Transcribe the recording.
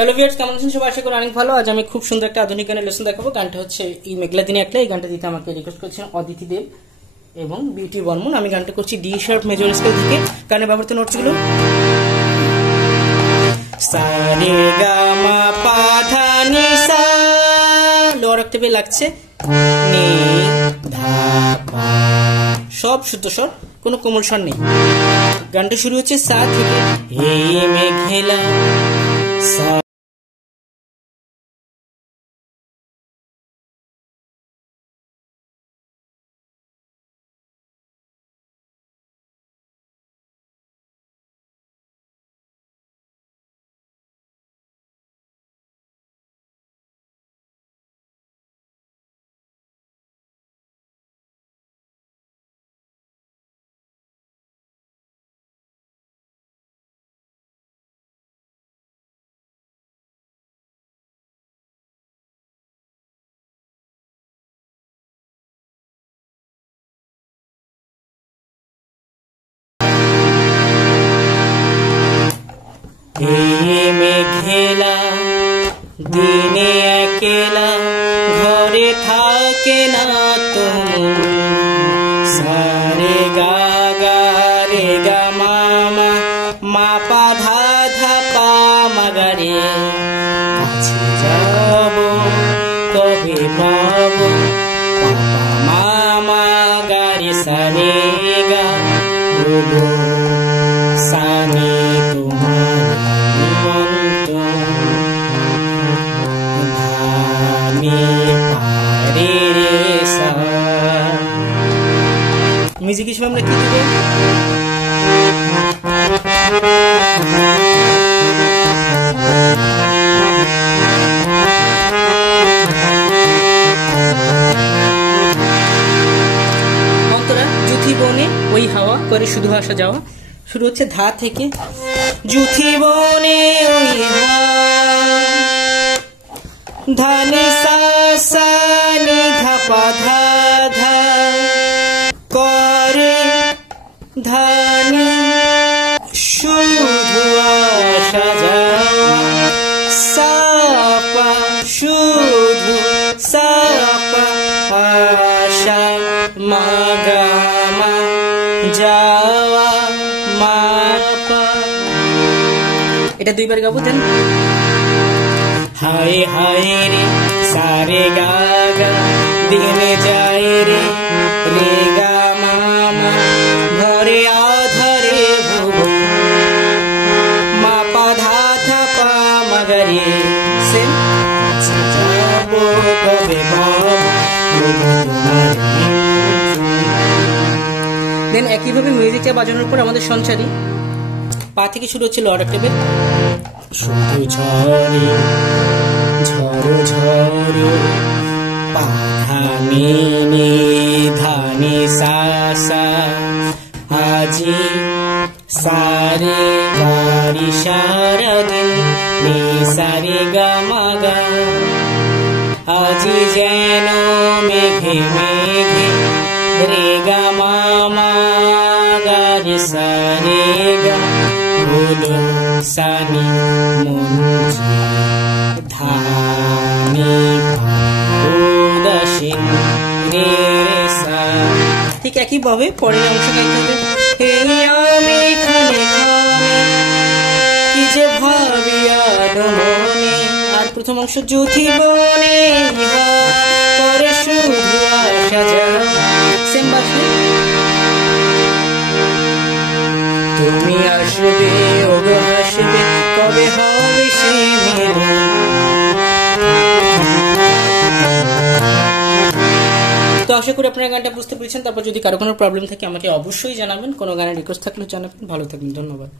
Hello viewers, কেমন আছেন সবাই? আশা করি অনেক ভালো। আজ আমি খুব সুন্দর একটা আধুনিক গানের লেসন দেখাবো। গানটা হচ্ছে এই মেঘলা দিনে একলা। এই গানটা দিতে আমাকে রিকোয়েস্ট করেছেন অদিতি দেব এবং বিউটি বর্মন। আমি গানটা করছি ডি শার্প মেজর স্কেল থেকে। গানের ব্যবহৃত নোটসগুলো সা রে গা মা পা ধা নি সা, লোয়ার অক্টেভে লাগছে নি ধা পা, সব শুদ্ধ স্বর, কোনো কোমল স্বর নেই। গানটা শুরু হচ্ছে সা থেকে, এই মেঘলা সা, এই মেঘলা দিনে একলা ঘরে থাকে না তুমি, সা রে গা গা রে গা মা মা মা পা ধা ধা পা মা গা রে, কাছে যাব তবে পাবো পাপা মা মা গা রে সা রে গা গো সা নি তোমার মন্ত ধানি পারে রে সা। মিউজিক হিসেবে আমরা কি দেব? অন্তরা জুথি বনে ওই হাওয়া করে শুধু আসা যাওয়া। শুরু হচ্ছে ধা থেকে, জুথি বনে ওই ধানি সা সা নি ধা পা ধা ধা করে ধানি শুধু আসা যাওয়া, সা পা শুধু সা পা আসা মা গা মা যাওয়া মা পা। এটা দুইবার গাবো। দেন হায় হায় রে সা রে গা গা দিনে যায় রে রে গা মা মা ঘরে আধারে ভুবন মা পা ধা ধা পা মা গা রে, সেম যাব কবে পাবো তোমার। দেন একইভাবে মিউজিকটা বাজানোর পর আমাদের সঞ্চারী পা থেকে শুরু হচ্ছে লোয়ার অক্টেভে, শুধু ঝরে ঝড়ো ঝড়ো পা ধানি নি ধানি সা সা, আজি সারে গারি সারাদিন নি সারে গা মা গা, আজি যেন মেঘে মেঘে রে গা মা মা গা রে সা রে গা বলো সানি মঞ্জি ধানি উদাসীন রে সা। ঠিক একইভাবে পরের অংশ গাইতে হবে, হে আমি খানে খানে কি যে ভাবিয়া মনে। আর প্রথম অংশ জুথি বনে করে শুধু আসা যাওয়া, সেম বাজবে। তুমি আসবে ওগো আসবে কবে হবে সে মিলন। তো আশা করি আপনারা গানটা বুঝতে পেরেছেন। তারপর যদি কারো কোনো প্রবলেম থাকে আমাকে অবশ্যই জানাবেন। কোনো গানের রিকোয়েস্ট থাকলে জানাবেন। ভালো থাকবেন, ধন্যবাদ।